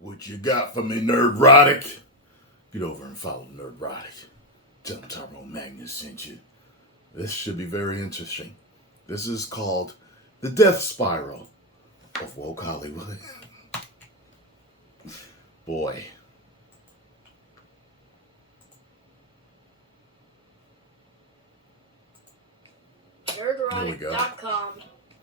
What you got for me, Nerdrotic? Get over and follow Nerdrotic. Tell them Tyrone Magnus sent you. This should be very interesting. This is called The Death Spiral of Woke Hollywood. Boy. Nerdrotic.com.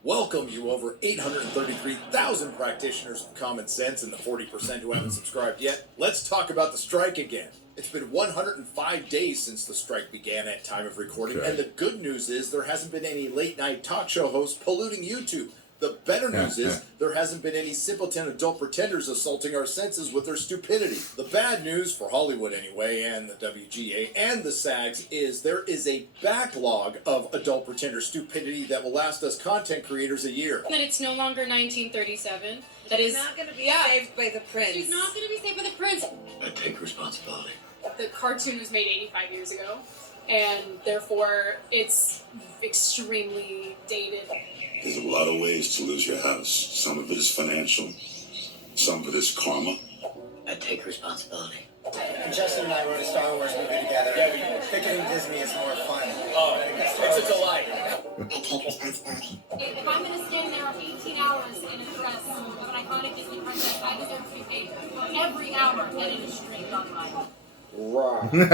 Welcome, you over 833,000 practitioners of common sense and the 40% who haven't subscribed yet. Let's talk about the strike again. It's been 105 days since the strike began at time of recording, and the good news is there hasn't been any late-night talk show hosts polluting YouTube. The better news is there hasn't been any simpleton adult pretenders assaulting our senses with their stupidity. The bad news, for Hollywood anyway, and the WGA and the SAGs, is there is a backlog of adult pretender stupidity that will last us content creators a year. That it's no longer 1937. That is not going to be saved by the prince. She's not going to be saved by the prince. I take responsibility. The cartoon was made 85 years ago, and therefore it's extremely dated. There's a lot of ways to lose your house. Some of it is financial. Some of it is karma. I take responsibility. Justin and I wrote a Star Wars movie together. Picketing Disney is more fun. Oh, it's a delight. I take responsibility. If I'm going to stand there 18 hours in a dress of an iconic Disney princess, I deserve to be paid for every hour that it is streamed online. Right. There's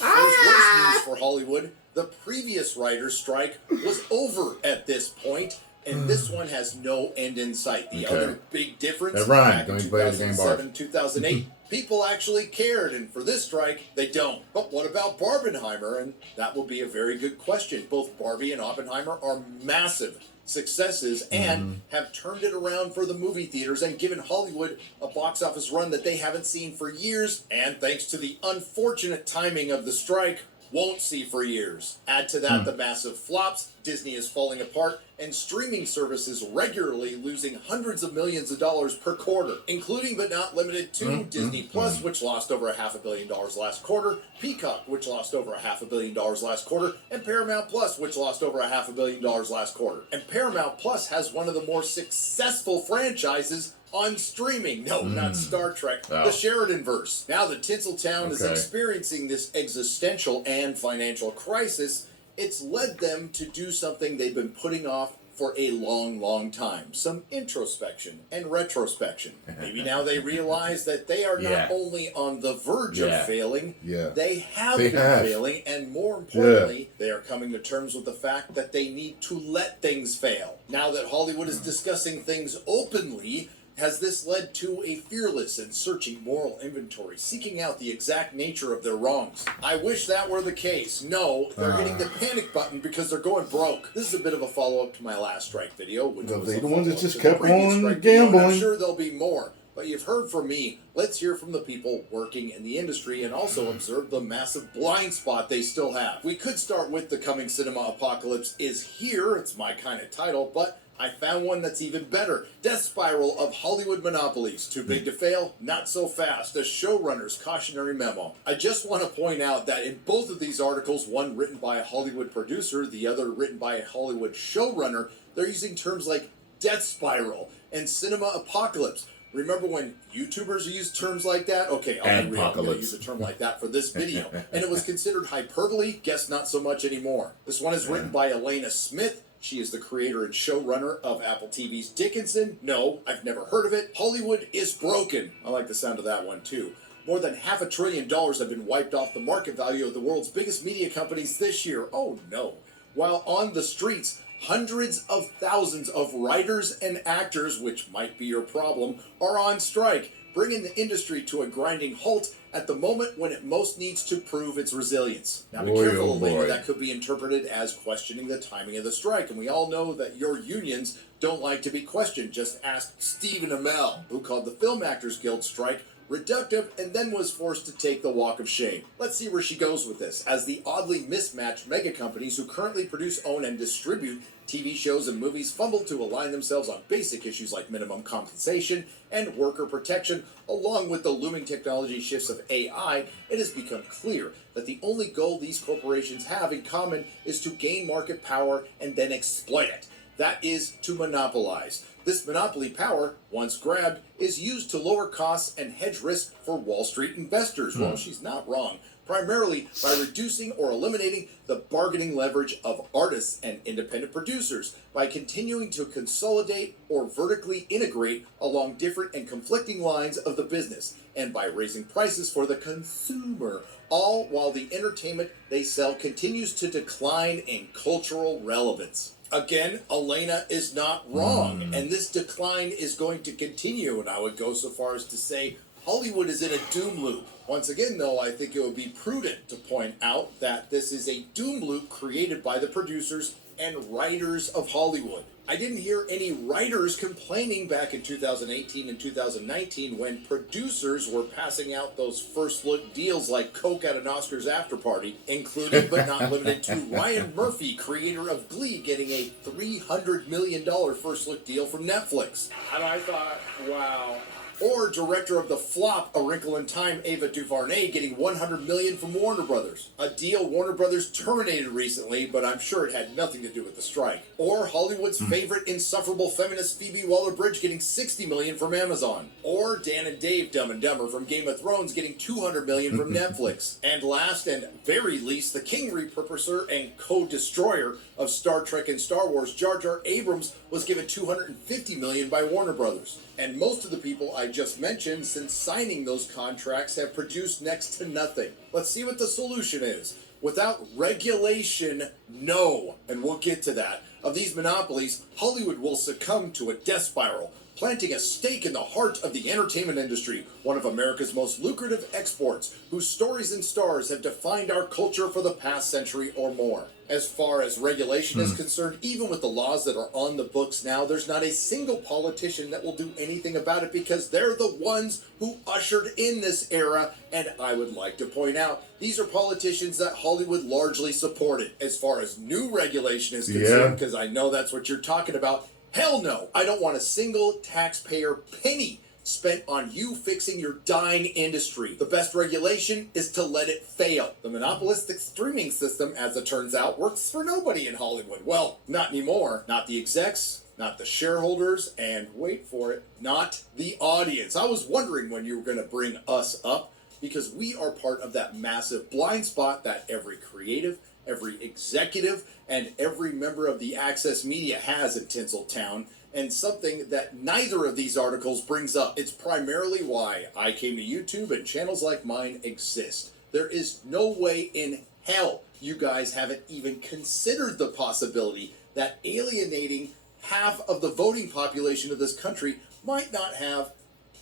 worse news for Hollywood. The previous writer's strike was over at this point, and this one has no end in sight. The other big difference, back in 2007, 2008, people actually cared, and for this strike, they don't. But what about Barbenheimer? And that will be a very good question. Both Barbie and Oppenheimer are massive successes and have turned it around for the movie theaters and given Hollywood a box office run that they haven't seen for years, and thanks to the unfortunate timing of the strike, won't see for years. Add to that the massive flops, Disney is falling apart, and streaming services regularly losing hundreds of millions of dollars per quarter, including but not limited to Disney Plus, which lost over $500 million last quarter, Peacock, which lost over $500 million last quarter, and Paramount Plus, which lost over $500 million last quarter. And Paramount Plus has one of the more successful franchises on streaming. No, not Star Trek, the Sheridan-verse. Now that Tinseltown is experiencing this existential and financial crisis, it's led them to do something they've been putting off for a long, long time. Some introspection and retrospection. Maybe now they realize that they are not only on the verge of failing, they have been failing, and more importantly, they are coming to terms with the fact that they need to let things fail. Now that Hollywood is discussing things openly, has this led to a fearless and searching moral inventory, seeking out the exact nature of their wrongs? I wish that were the case. No, they're hitting the panic button because they're going broke. This is a bit of a follow-up to my last strike video, which was they a the ones that follow-up just to the kept previous on strike video, and gambling. I'm sure there'll be more. But you've heard from me. Let's hear from the people working in the industry and also observe the massive blind spot they still have. We could start with The Coming Cinema Apocalypse is Here. It's my kind of title, but I found one that's even better. Death Spiral of Hollywood Monopolies. Too big to fail? Not so fast. A showrunner's cautionary memo. I just want to point out that in both of these articles, one written by a Hollywood producer, the other written by a Hollywood showrunner, they're using terms like Death Spiral and Cinema Apocalypse. Remember when YouTubers used terms like that? Okay, I'll be real. I'm going to use a term like that for this video. And it was considered hyperbole? Guess not so much anymore. This one is written by Elena Smith. She is the creator and showrunner of Apple TV's Dickinson. No, I've never heard of it. Hollywood is broken. I like the sound of that one, too. More than $500 billion have been wiped off the market value of the world's biggest media companies this year. Oh, no. While on the streets, hundreds of thousands of writers and actors, which might be your problem, are on strike, bringing the industry to a grinding halt at the moment when it most needs to prove its resilience. Now be careful, Elena, that could be interpreted as questioning the timing of the strike, and we all know that your unions don't like to be questioned. Just ask Stephen Amell, who called the Film Actors Guild strike reductive and then was forced to take the walk of shame. Let's see where she goes with this, as the oddly mismatched mega companies who currently produce, own, and distribute TV shows and movies fumble to align themselves on basic issues like minimum compensation and worker protection, along with the looming technology shifts of AI. It has become clear that the only goal these corporations have in common is to gain market power and then exploit it. That is to monopolize. This monopoly power, once grabbed, is used to lower costs and hedge risk for Wall Street investors. Well, she's not wrong. Primarily by reducing or eliminating the bargaining leverage of artists and independent producers, by continuing to consolidate or vertically integrate along different and conflicting lines of the business, and by raising prices for the consumer, all while the entertainment they sell continues to decline in cultural relevance. Again, Elena is not wrong, and this decline is going to continue, and I would go so far as to say Hollywood is in a doom loop. Once again, though, I think it would be prudent to point out that this is a doom loop created by the producers and writers of Hollywood. I didn't hear any writers complaining back in 2018 and 2019 when producers were passing out those first look deals like Coke at an Oscars after party, including but not limited to Ryan Murphy, creator of Glee, getting a $300 million first look deal from Netflix. And I thought, wow. Or director of The Flop, A Wrinkle in Time, Ava DuVernay, getting $100 million from Warner Brothers. A deal Warner Brothers terminated recently, but I'm sure it had nothing to do with the strike. Or Hollywood's favorite insufferable feminist Phoebe Waller-Bridge getting $60 million from Amazon. Or Dan and Dave, Dumb and Dumber, from Game of Thrones getting $200 million from Netflix. And last and very least, the king repurposer and co-destroyer of Star Trek and Star Wars, Jar Jar Abrams, was given $250 million by Warner Brothers. And most of the people I just mentioned, since signing those contracts, have produced next to nothing. Let's see what the solution is. Without regulation, no, and we'll get to that, of these monopolies, Hollywood will succumb to a death spiral, planting a stake in the heart of the entertainment industry, one of America's most lucrative exports, whose stories and stars have defined our culture for the past century or more. As far as regulation is concerned, even with the laws that are on the books now, there's not a single politician that will do anything about it because they're the ones who ushered in this era. And I would like to point out, these are politicians that Hollywood largely supported. As far as new regulation is concerned, because I know that's what you're talking about, hell no, I don't want a single taxpayer penny spent on you fixing your dying industry. The best regulation is to let it fail. The monopolistic streaming system, as it turns out, works for nobody in Hollywood. Well, not anymore. Not the execs, not the shareholders, and wait for it, not the audience. I was wondering when you were going to bring us up, because we are part of that massive blind spot that every creative, every executive, and every member of the Access Media has in Tinseltown, and something that neither of these articles brings up. It's primarily why I came to YouTube and channels like mine exist. There is no way in hell you guys haven't even considered the possibility that alienating half of the voting population of this country might not have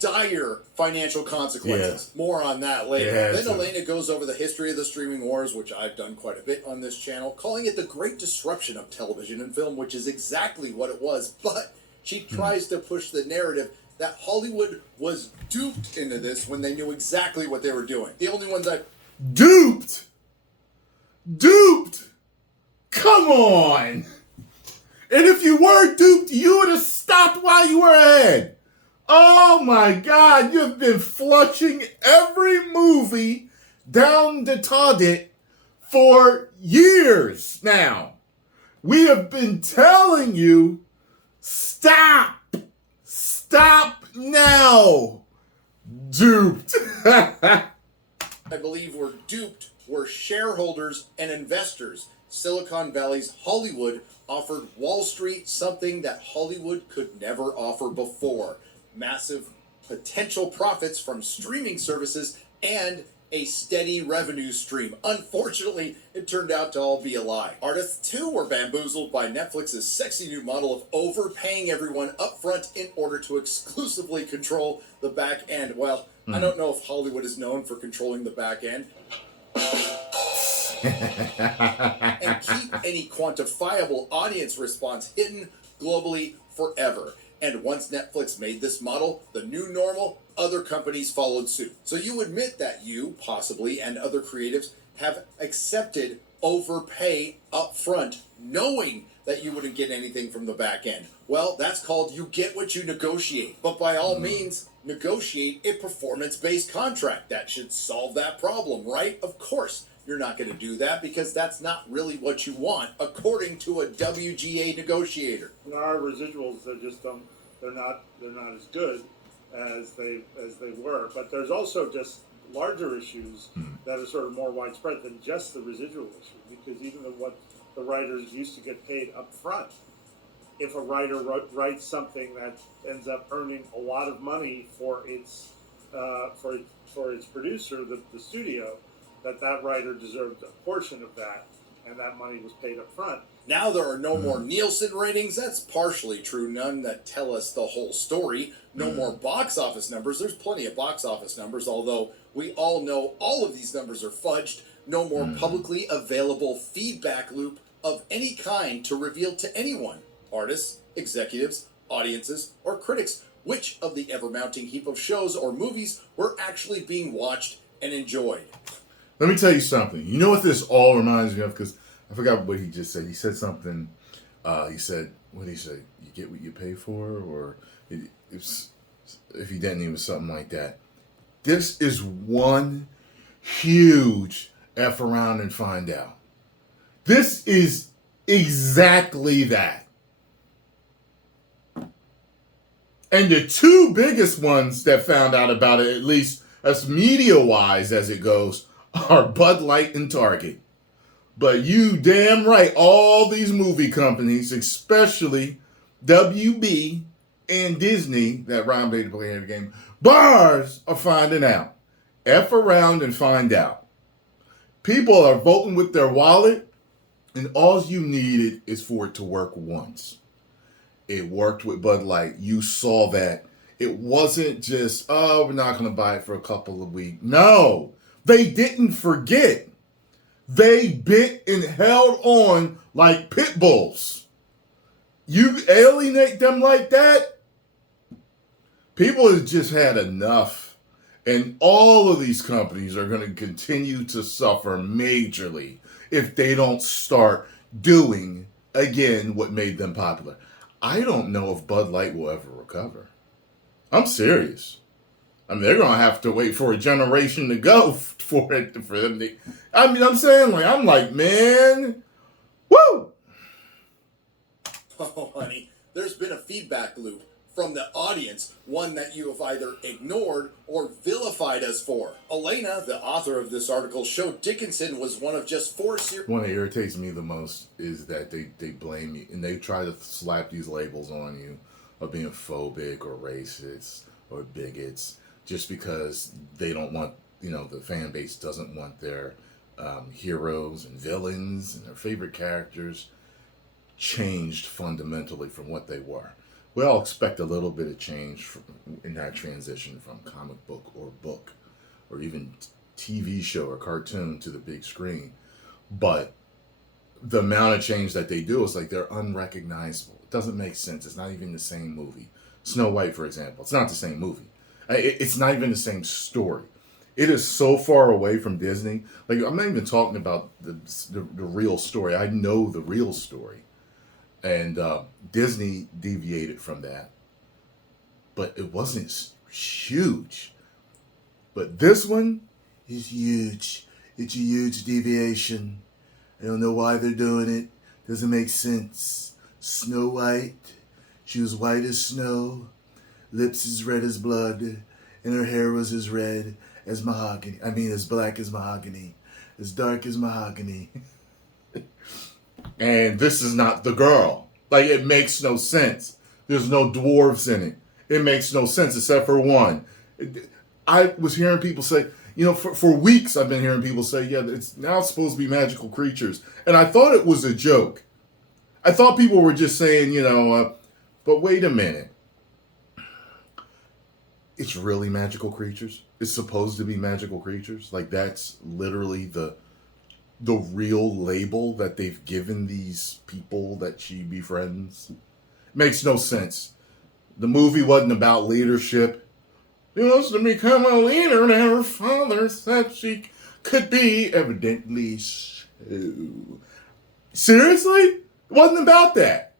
dire financial consequences. More on that later. Then Elena goes over the history of the streaming wars, which I've done quite a bit on this channel, calling it the great disruption of television and film, which is exactly what it was. But she tries to push the narrative that Hollywood was duped into this when they knew exactly what they were doing. The only ones that... Duped? Come on! And if you were duped, you would have stopped while you were ahead. Oh my God, you've been flushing every movie down the toilet for years now. We have been telling you, stop now. Duped. I believe were duped were shareholders and investors. Silicon Valley's Hollywood offered Wall Street something that Hollywood could never offer before. Massive potential profits from streaming services and a steady revenue stream. Unfortunately, it turned out to all be a lie. Artists too were bamboozled by Netflix's sexy new model of overpaying everyone upfront in order to exclusively control the back end. Well, I don't know if Hollywood is known for controlling the back end. And keep any quantifiable audience response hidden globally forever. And once Netflix made this model the new normal, other companies followed suit. So you admit that you, possibly, and other creatives have accepted overpay up front, knowing that you wouldn't get anything from the back end. Well, that's called you get what you negotiate. But by all means, negotiate a performance-based contract. That should solve that problem, right? Of course. You're not going to do that because that's not really what you want, according to a WGA negotiator. Our residuals, they're not as good as they were. But there's also just larger issues that are sort of more widespread than just the residual issue, because even what the writers used to get paid up front, if a writer writes something that ends up earning a lot of money for its producer, the studio, that writer deserved a portion of that, and that money was paid up front. Now there are no more Nielsen ratings. That's partially true. None that tell us the whole story. No more box office numbers. There's plenty of box office numbers, although we all know all of these numbers are fudged. No more publicly available feedback loop of any kind to reveal to anyone, artists, executives, audiences, or critics, which of the ever-mounting heap of shows or movies were actually being watched and enjoyed. Let me tell you something. You know what this all reminds me of? Because I forgot what he just said. He said something. He said, what did he say? You get what you pay for? Or if he didn't, it was something like that. This is one huge F around and find out. This is exactly that. And the two biggest ones that found out about it, at least as media-wise as it goes, are Bud Light and Target. But you damn right, all these movie companies, especially WB and Disney, that Ron Bader played the game, bars are finding out. F around and find out. People are voting with their wallet, and all you needed is for it to work once. It worked with Bud Light. You saw that. It wasn't just, we're not going to buy it for a couple of weeks. No, they didn't forget. They bit and held on like pit bulls. You alienate them like that, people have just had enough. And all of these companies are going to continue to suffer majorly if they don't start doing, again, what made them popular. I don't know if Bud Light will ever recover. I'm serious. I mean, they're going to have to wait for a generation to go for them to... I mean, I'm like, man, woo! Oh, honey, there's been a feedback loop from the audience, one that you have either ignored or vilified us for. Elena, the author of this article, showed Dickinson was one of just 4 series. One that irritates me the most is that they blame you, and they try to slap these labels on you of being phobic or racist or bigots just because they don't want, the fan base doesn't want their heroes and villains and their favorite characters changed fundamentally from what they were. We all expect a little bit of change in that transition from comic book or even TV show or cartoon to the big screen. But the amount of change that they do is like they're unrecognizable. It doesn't make sense. It's not even the same movie. Snow White, for example, it's not the same movie. It's not even the same story. It is so far away from Disney. Like, I'm not even talking about the real story. I know the real story. And Disney deviated from that. But it wasn't huge. But this one is huge. It's a huge deviation. I don't know why they're doing it. Doesn't make sense. Snow White. She was white as snow. Lips as red as blood. And her hair was as red as mahogany. I mean, as black as mahogany. As dark as mahogany. And this is not the girl. Like, it makes no sense. There's no dwarves in it. It makes no sense except for one. I was hearing people say, for weeks I've been hearing people say, yeah, it's now supposed to be magical creatures. And I thought it was a joke. I thought people were just saying, but wait a minute. It's really magical creatures? It's supposed to be magical creatures? Like, that's literally the real label that they've given these people that she befriends? Makes no sense. The movie wasn't about leadership. She wants to become a leader, and her father said she could be. Evidently so. Seriously? It wasn't about that.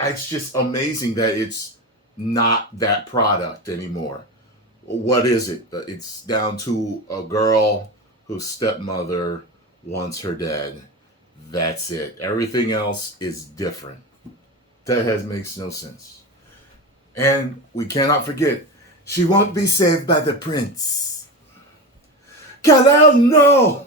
It's just amazing that it's not that product anymore. what is it? It's down to a girl whose stepmother wants her dead. That's it. Everything else is different. That makes no sense. And we cannot forget, she won't be saved by the prince. Kal-El, no!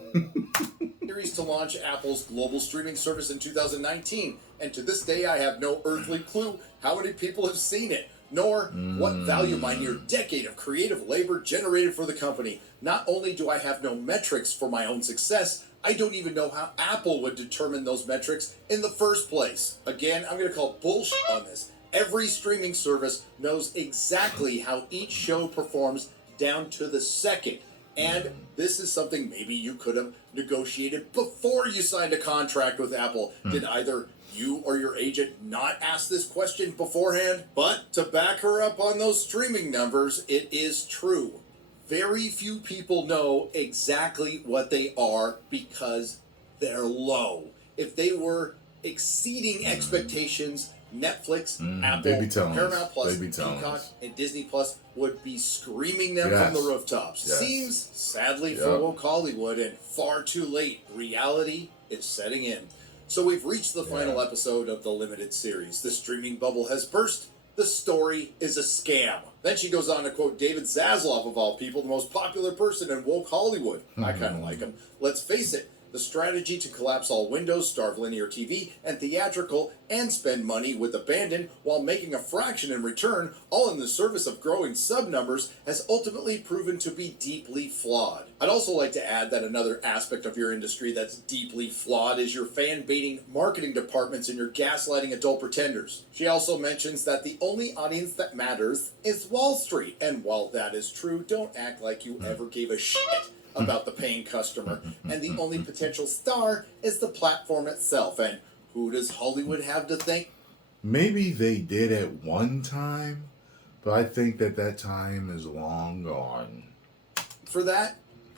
Series to launch Apple's global streaming service in 2019, and to this day I have no earthly clue how many people have seen it, nor what value my near decade of creative labor generated for the company. Not only do I have no metrics for my own success, I don't even know how Apple would determine those metrics in the first place. Again, I'm going to call bullshit on this. Every streaming service knows exactly how each show performs down to the second. And this is something maybe you could have negotiated before you signed a contract with Apple. Did either you or your agent not ask this question beforehand? But to back her up on those streaming numbers, it is true. Very few people know exactly what they are because they're low. If they were exceeding expectations, Netflix, Apple, Paramount Plus, Peacock, and Disney Plus would be screaming them from the rooftops. Seems, sadly for woke Hollywood, and far too late. Reality is setting in. So we've reached the final episode of the limited series. The streaming bubble has burst. The story is a scam. Then she goes on to quote David Zaslav, of all people, the most popular person in woke Hollywood. I kind of like him. Let's face it, the strategy to collapse all windows, starve linear TV and theatrical, and spend money with abandon while making a fraction in return, all in the service of growing sub numbers, has ultimately proven to be deeply flawed. I'd also like to add that another aspect of your industry that's deeply flawed is your fan-baiting marketing departments and your gaslighting adult pretenders. She also mentions that the only audience that matters is Wall Street, and while that is true, don't act like you ever gave a shit about the paying customer, and the only potential star is the platform itself. And who does Hollywood have to thank? Maybe they did at one time, but I think that time is long gone. For that,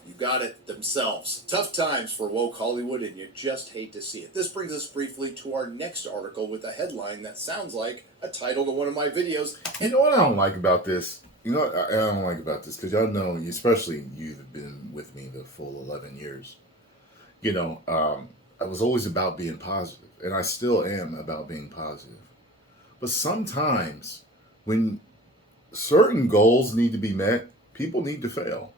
you got it themselves. Tough times for woke Hollywood, and you just hate to see it. This brings us briefly to our next article with a headline that sounds like a title to one of my videos. You know what I don't like about this? You know what I don't like about this? Because y'all know, especially you've been with me the full 11 years. You know, I was always about being positive, and I still am about being positive. But sometimes when certain goals need to be met, people need to fail.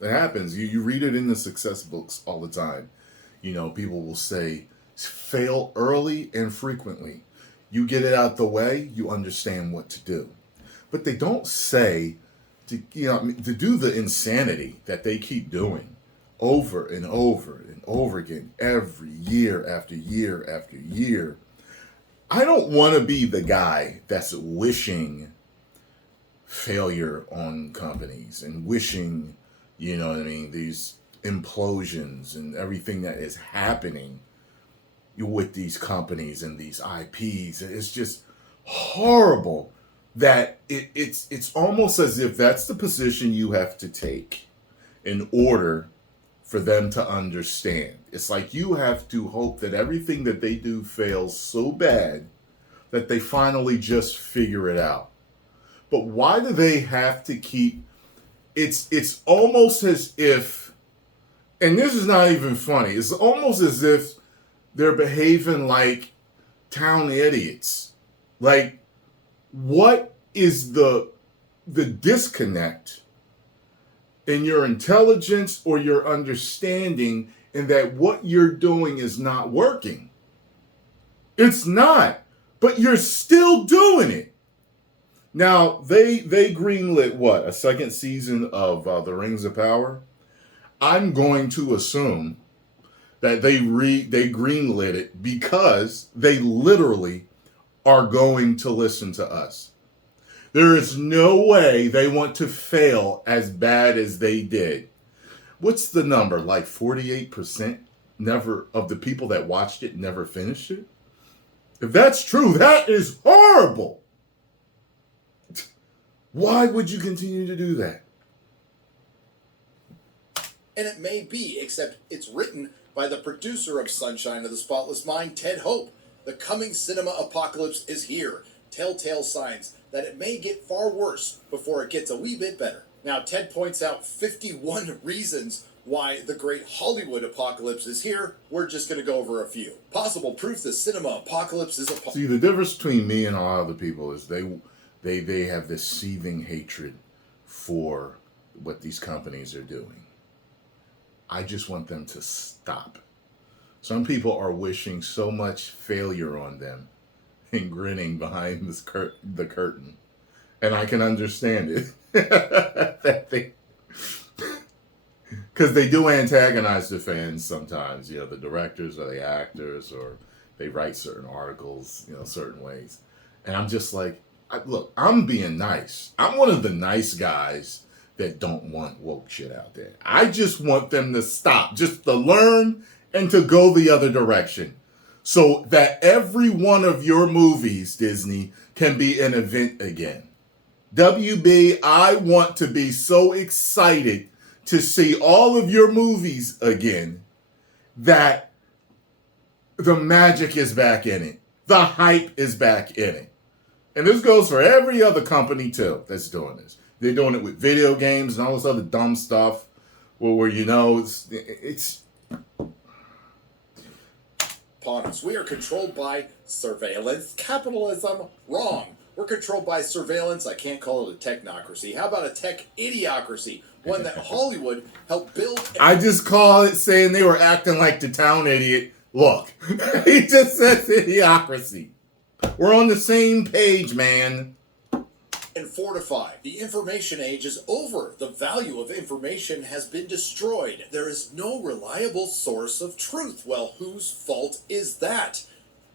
It happens. You read it in the success books all the time. You know, people will say, fail early and frequently. You get it out the way, you understand what to do. But they don't say to do the insanity that they keep doing over and over and over again, every year after year after year. I don't want to be the guy that's wishing failure on companies and wishing, these implosions and everything that is happening with these companies and these IPs. It's just horrible that it's almost as if that's the position you have to take in order for them to understand. It's like you have to hope that everything that they do fails so bad that they finally just figure it out. But why do they have to keep... It's almost as if, and this is not even funny, it's almost as if they're behaving like town idiots. Like, what is the disconnect in your intelligence or your understanding in that what you're doing is not working? It's not, but you're still doing it. Now, they greenlit what? A second season of The Rings of Power? I'm going to assume that they greenlit it because they literally are going to listen to us. There is no way they want to fail as bad as they did. What's the number? Like 48% never of the people that watched it never finished it? If that's true, that is horrible. Why would you continue to do that? And it may be, except it's written by the producer of Sunshine of the Spotless Mind, Ted Hope. The coming cinema apocalypse is here. Telltale signs that it may get far worse before it gets a wee bit better. Now, Ted points out 51 reasons why the great Hollywood apocalypse is here. We're just going to go over a few. Possible proof the cinema apocalypse is See, the difference between me and all other people is they have this seething hatred for what these companies are doing. I just want them to stop. Some people are wishing so much failure on them and grinning behind this the curtain. And I can understand it. That they, because they do antagonize the fans sometimes, the directors or the actors, or they write certain articles, certain ways. And I'm just like, look, I'm being nice. I'm one of the nice guys that don't want woke shit out there. I just want them to stop, just to learn and to go the other direction. So that every one of your movies, Disney, can be an event again. WB, I want to be so excited to see all of your movies again that the magic is back in it. The hype is back in it. And this goes for every other company, too, that's doing this. They're doing it with video games and all this other dumb stuff where it's upon us. We are controlled by surveillance capitalism. Wrong. We're controlled by surveillance. I can't call it a technocracy. How about a tech idiocracy? One that Hollywood helped build. I just call it saying they were acting like the town idiot. Look, he just says idiocracy. We're on the same page, man. And fortify. The information age is over. The value of information has been destroyed. There is no reliable source of truth. Well, whose fault is that?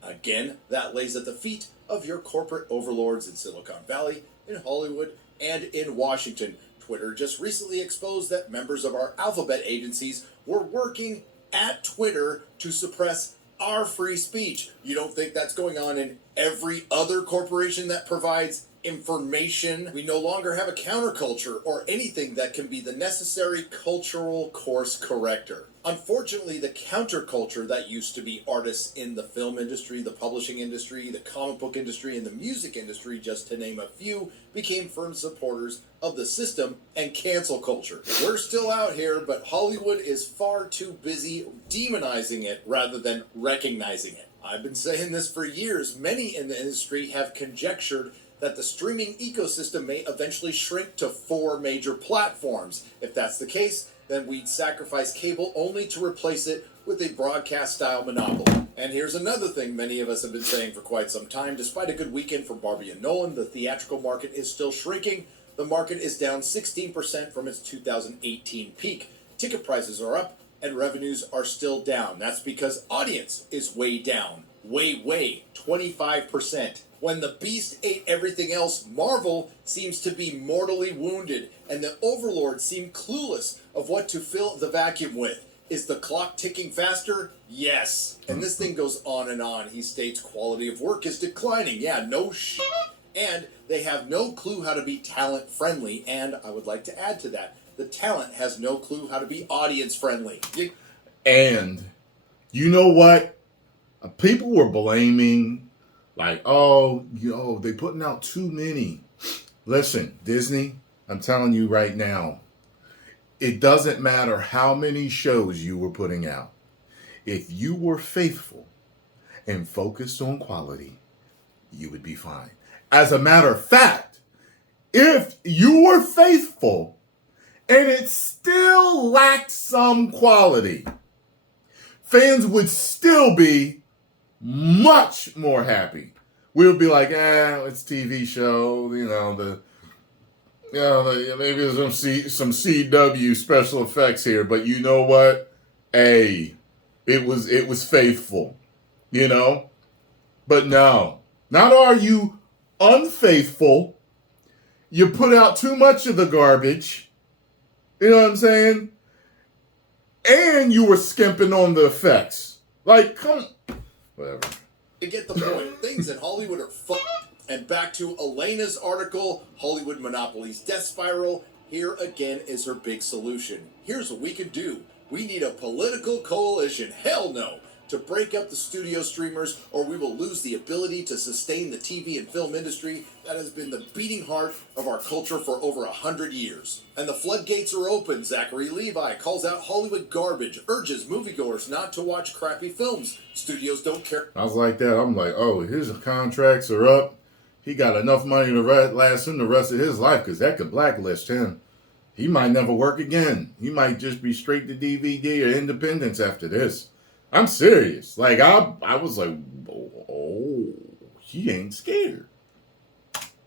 Again, that lays at the feet of your corporate overlords in Silicon Valley, in Hollywood, and in Washington. Twitter just recently exposed that members of our alphabet agencies were working at Twitter to suppress our free speech. You don't think that's going on in every other corporation that provides information? We no longer have a counterculture or anything that can be the necessary cultural course corrector. Unfortunately, the counterculture that used to be artists in the film industry, the publishing industry, the comic book industry, and the music industry, just to name a few, became firm supporters of the system and cancel culture. We're still out here, but Hollywood is far too busy demonizing it rather than recognizing it. I've been saying this for years. Many in the industry have conjectured that the streaming ecosystem may eventually shrink to 4 major platforms. If that's the case, then we'd sacrifice cable only to replace it with a broadcast-style monopoly. And here's another thing many of us have been saying for quite some time. Despite a good weekend for Barbie and Nolan, the theatrical market is still shrinking. The market is down 16% from its 2018 peak. Ticket prices are up, and revenues are still down. That's because audience is way down. Way, 25%. When the beast ate everything else, Marvel seems to be mortally wounded, and the overlords seem clueless of what to fill the vacuum with. Is the clock ticking faster? Yes. And this thing goes on and on. He states quality of work is declining. Yeah, no shit. And they have no clue how to be talent friendly. And I would like to add to that, the talent has no clue how to be audience friendly. And you know what? People were blaming, like, they putting out too many. Listen, Disney, I'm telling you right now, it doesn't matter how many shows you were putting out. If you were faithful and focused on quality, you would be fine. As a matter of fact, if you were faithful and it still lacked some quality, fans would still be much more happy. We would be like, it's TV show, maybe there's some CW special effects here, but you know what? It was faithful, But no, not are you unfaithful. You put out too much of the garbage. You know what I'm saying? And you were skimping on the effects. Like, come, whatever. You get the point. Things in Hollywood are fucked. And back to Elena's article, Hollywood Monopoly's Death Spiral. Here again is her big solution. Here's what we can do. We need a political coalition. Hell no. to break up the studio streamers, or we will lose the ability to sustain the TV and film industry that has been the beating heart of our culture for over 100 years. And the floodgates are open. Zachary Levi calls out Hollywood garbage, urges moviegoers not to watch crappy films. Studios don't care. I was like that. I'm like, oh, his contracts are up. He got enough money to last him the rest of his life, because that could blacklist him. He might never work again. He might just be straight to DVD or independence after this. I'm serious. Like, I was like, oh, he ain't scared.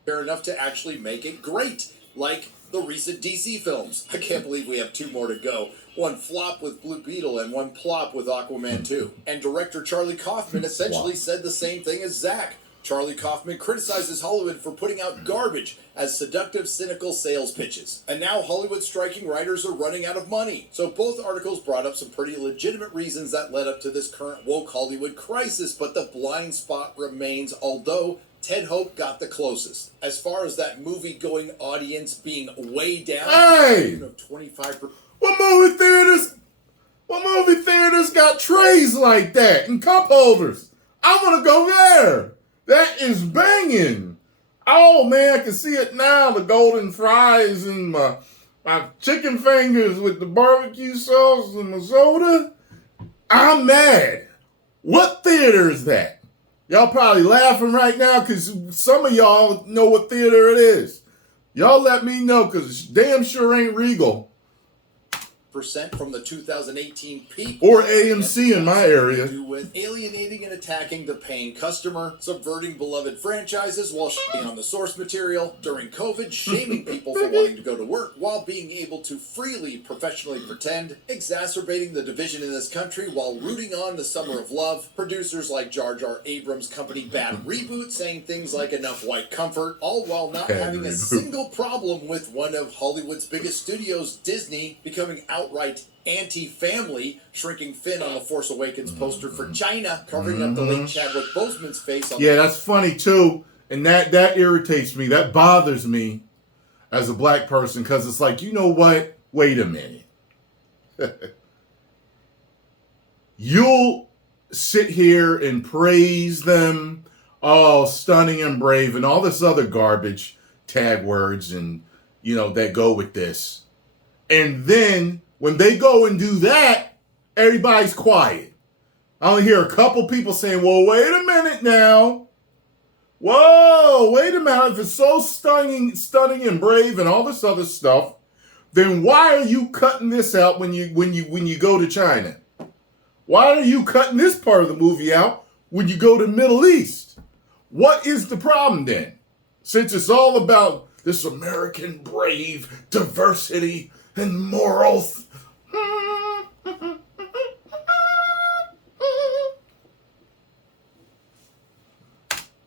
Fair enough to actually make it great, like the recent DC films. I can't believe we have 2 more to go. One flop with Blue Beetle and one plop with Aquaman 2. And director Charlie Kaufman essentially said the same thing as Zach. Charlie Kaufman criticizes Hollywood for putting out garbage as seductive, cynical sales pitches. And now Hollywood striking writers are running out of money. So both articles brought up some pretty legitimate reasons that led up to this current woke Hollywood crisis, but the blind spot remains, although Ted Hope got the closest. As far as that movie-going audience being way down, hey, 25%. What movie theaters got trays like that and cup holders? I want to go there. That is banging. Oh, man, I can see it now. The golden fries and my chicken fingers with the barbecue sauce and my soda. I'm mad. What theater is that? Y'all probably laughing right now because some of y'all know what theater it is. Y'all let me know, because damn sure ain't Regal. From the 2018 peak, or AMC in my area, do with alienating and attacking the paying customer, subverting beloved franchises while shitting on the source material, during COVID, shaming people for wanting to go to work while being able to freely professionally pretend, exacerbating the division in this country while rooting on the summer of love, producers like Jar Jar Abrams' company Bad Reboot saying things like enough white comfort, all while not having a single problem with one of Hollywood's biggest studios, Disney, becoming outright anti-family, shrinking Finn on the Force Awakens poster for China, covering up the late Chadwick Boseman's face on that's funny too, and that irritates me, that bothers me as a black person, because it's like, you know what, wait a minute. You'll sit here and praise them, oh, stunning and brave, and all this other garbage tag words and, that go with this. And then when they go and do that, everybody's quiet. I only hear a couple people saying, well, wait a minute now. Whoa, wait a minute. If it's so stunning and brave and all this other stuff, then why are you cutting this out when you go to China? Why are you cutting this part of the movie out when you go to the Middle East? What is the problem then? Since it's all about this American brave diversity and morals.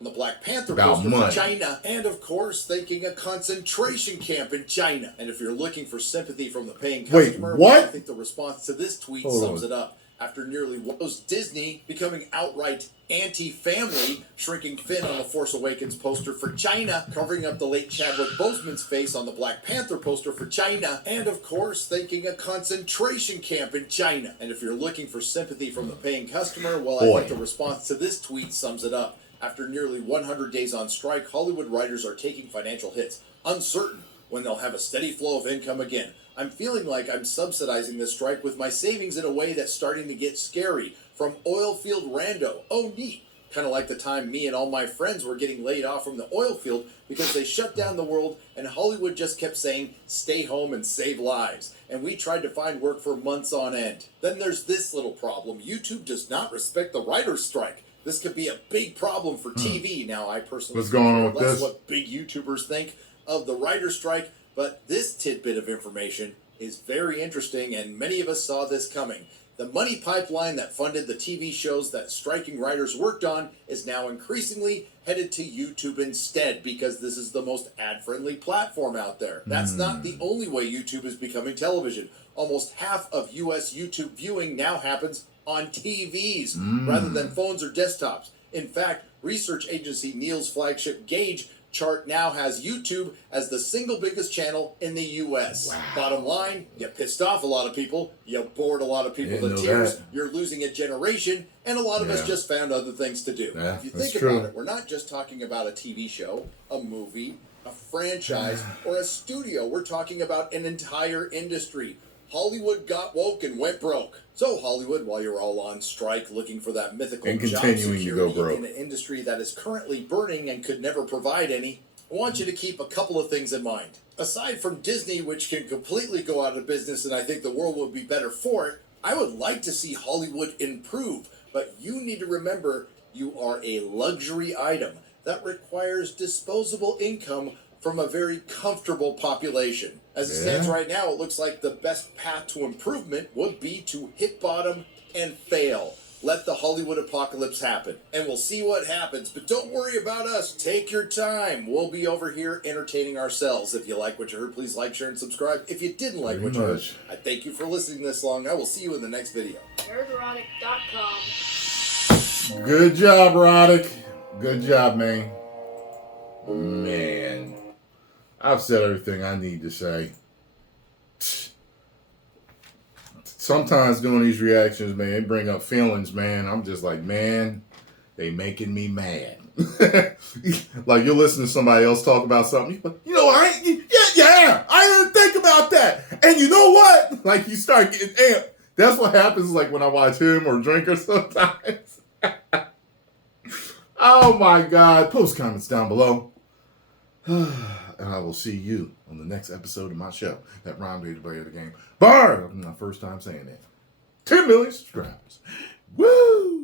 the Black Panther poster for China, and of course thanking a concentration camp in China. And if you're looking for sympathy from the paying customer, what? I think the response to this tweet sums it up. After nearly was Disney becoming outright anti-family, shrinking Finn on the Force Awakens poster for China, covering up the late Chadwick Boseman's face on the Black Panther poster for China, and of course thanking a concentration camp in China. And if you're looking for sympathy from the paying customer, well, I think the response to this tweet sums it up. After nearly 100 days on strike, Hollywood writers are taking financial hits, uncertain when they'll have a steady flow of income again. I'm feeling like I'm subsidizing this strike with my savings in a way that's starting to get scary. From oil field rando. Oh, neat. Kind of like the time me and all my friends were getting laid off from the oil field because they shut down the world and Hollywood just kept saying, stay home and save lives. And we tried to find work for months on end. Then there's this little problem. YouTube does not respect the writer's strike. This could be a big problem for TV. Now, I personally What's going on with less this? what big YouTubers think of the writer's strike, but this tidbit of information is very interesting, and many of us saw this coming. The money pipeline that funded the TV shows that striking writers worked on is now increasingly headed to YouTube instead, because this is the most ad-friendly platform out there. That's not the only way YouTube is becoming television. Almost half of U.S. YouTube viewing now happens on TVs rather than phones or desktops. In fact, research agency Neil's flagship Gauge chart now has YouTube as the single biggest channel in the U.S. Wow. Bottom line, you pissed off a lot of people, you bored a lot of people Didn't to know tears, that. you're losing a generation, and a lot of us Yeah. just found other things to do. Yeah, If you that's think true. about it, we're not just talking about a TV show, a movie, a franchise, or a studio. We're talking about an entire industry. Hollywood got woke and went broke. So Hollywood, while you're all on strike looking for that mythical And job continuing to go security broke. in an industry that is currently burning and could never provide any, I want you to keep a couple of things in mind. Aside from Disney, which can completely go out of business and I think the world would be better for it, I would like to see Hollywood improve. But you need to remember you are a luxury item that requires disposable income from a very comfortable population. As it stands Yeah. right now, it looks like the best path to improvement would be to hit bottom and fail. Let the Hollywood apocalypse happen, and we'll see what happens. But don't worry about us. Take your time. We'll be over here entertaining ourselves. If you like what you heard, please like, share, and subscribe. If you didn't like what you heard, I thank you for listening this long. I will see you in the next video. Nerdrotic.com. Good job, Roddick. Good job, man. Man. I've said everything I need to say. Sometimes doing these reactions, man, they bring up feelings, man. I'm just like, man, they making me mad. Like you'll listen to somebody else talk about something, you know, I didn't think about that. And you know what? Like you start getting amped. That's what happens like when I watch him or Drinker sometimes. Oh my God. Post comments down below. And I will see you on the next episode of my show. That rhymed to play of the game. Bar! My first time saying that. 10 million subscribers. Woo!